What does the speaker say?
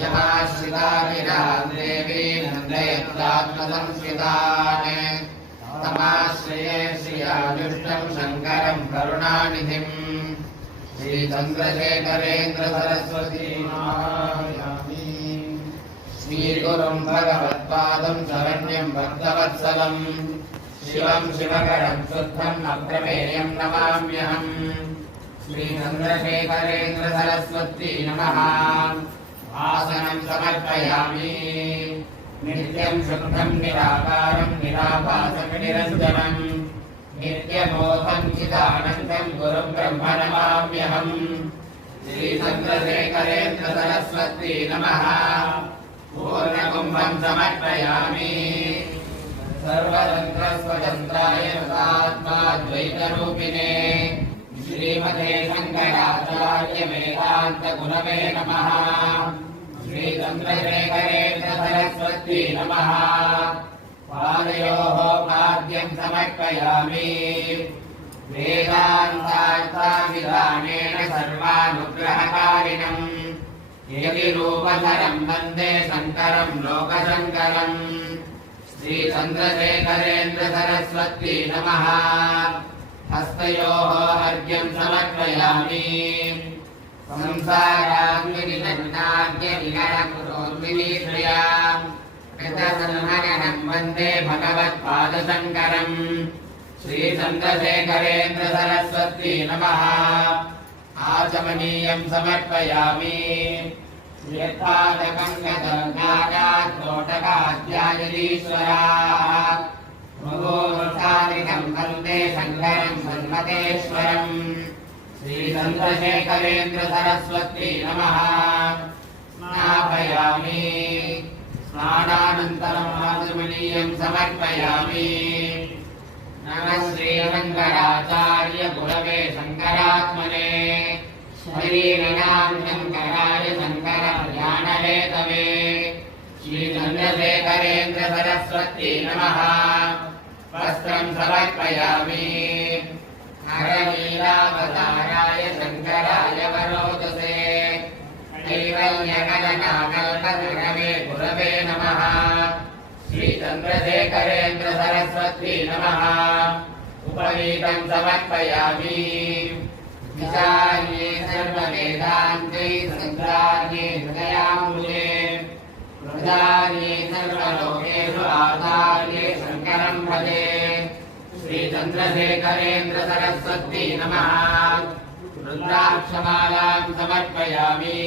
यमाश्रितानिरान् देवीं नन्दयत्रात्मसंस्थितान् तमाश्रये श्रियाजुष्टं शङ्करं करुणानिधिम् श्रीचन्द्रशेखरेन्द्र सरस्वती नमामि। श्रीगुरुं भगवत्पादं शरण्यं भक्तवत्सलं शिवं शिवकरं शुद्धं अप्रमेयं नमाम्यहम्। श्रीचन्द्रशेखरेन्द्र सरस्वती नमः। आसनं समर्पयामि। नित्यं शुद्धं निराकारं निराभासं निरञ्जनं नित्यमोहं चिदानन्दं गुरुं ब्रह्म नमाम्यहम्। श्रीचन्द्रशेखरेन्द्र सरस्वती नमः। पूर्णकुम्भं समर्पयामि। सर्वतन्त्रस्वतन्त्राय आत्माद्वैतरूपिणे श्रीमते शङ्कराचार्य वेदान्त गुरवे नमः। श्रीचन्द्रशेखरेन्द्र सरस्वती नमः। पादयोः पाद्यं समर्पयामि। वेदान्तार्थविधानेन सर्वानुग्रहकारिणम् यतिरूपधरं वन्दे शङ्करं लोकशङ्करम्। श्रीचन्द्रशेखरेन्द्र सरस्वती नमः। हस्तयोः अर्घ्यं समर्पयामि। संसाराग्निनिघ्नाद्यनिगरपुरोर्मिनीश्रिया कृतसंहरणं वन्दे भगवत्पादशङ्करम्। श्रीचन्द्रशेखरेन्द्र सरस्वती नमः। आचमनीयं समर्पयामि। यत्पादकङ्कतोटकाध्यायलीश्वराः मृगोरुषादिकं वन्दे शङ्करं सन्मतेश्वरम्। श्रीचन्द्रशेखरेन्द्र सरस्वती नमः। स्नापयामि। स्नानानन्तरम् आचमनीयं समर्पयामि। नमः श्रीरङ्गराचार्य गुरवे शङ्करात्मने शरीरिणां शङ्कराय शङ्करज्ञानहेतवे श्रीचन्द्रशेखरेन्द्र सरस्वती नमः। वस्त्रं समर्पयामि। हरवीरावताराय शङ्कराय वरोदसे कैवल्यकलनाकल्पतृणवे गुरवे नमः। श्रीचन्द्रशेखरेन्द्र सरस्वती नमः। उपवीतं समर्पयामि। विचार्ये सर्ववेदान्ते सन्त्रार्ये हृदयाम्बुजे प्रचार्ये सर्वलोकेषु आचार्ये शङ्करं भजे। श्रीचन्द्रशेखरेन्द्र सरस्वती नमः। रुद्राक्षमालां समर्पयामि।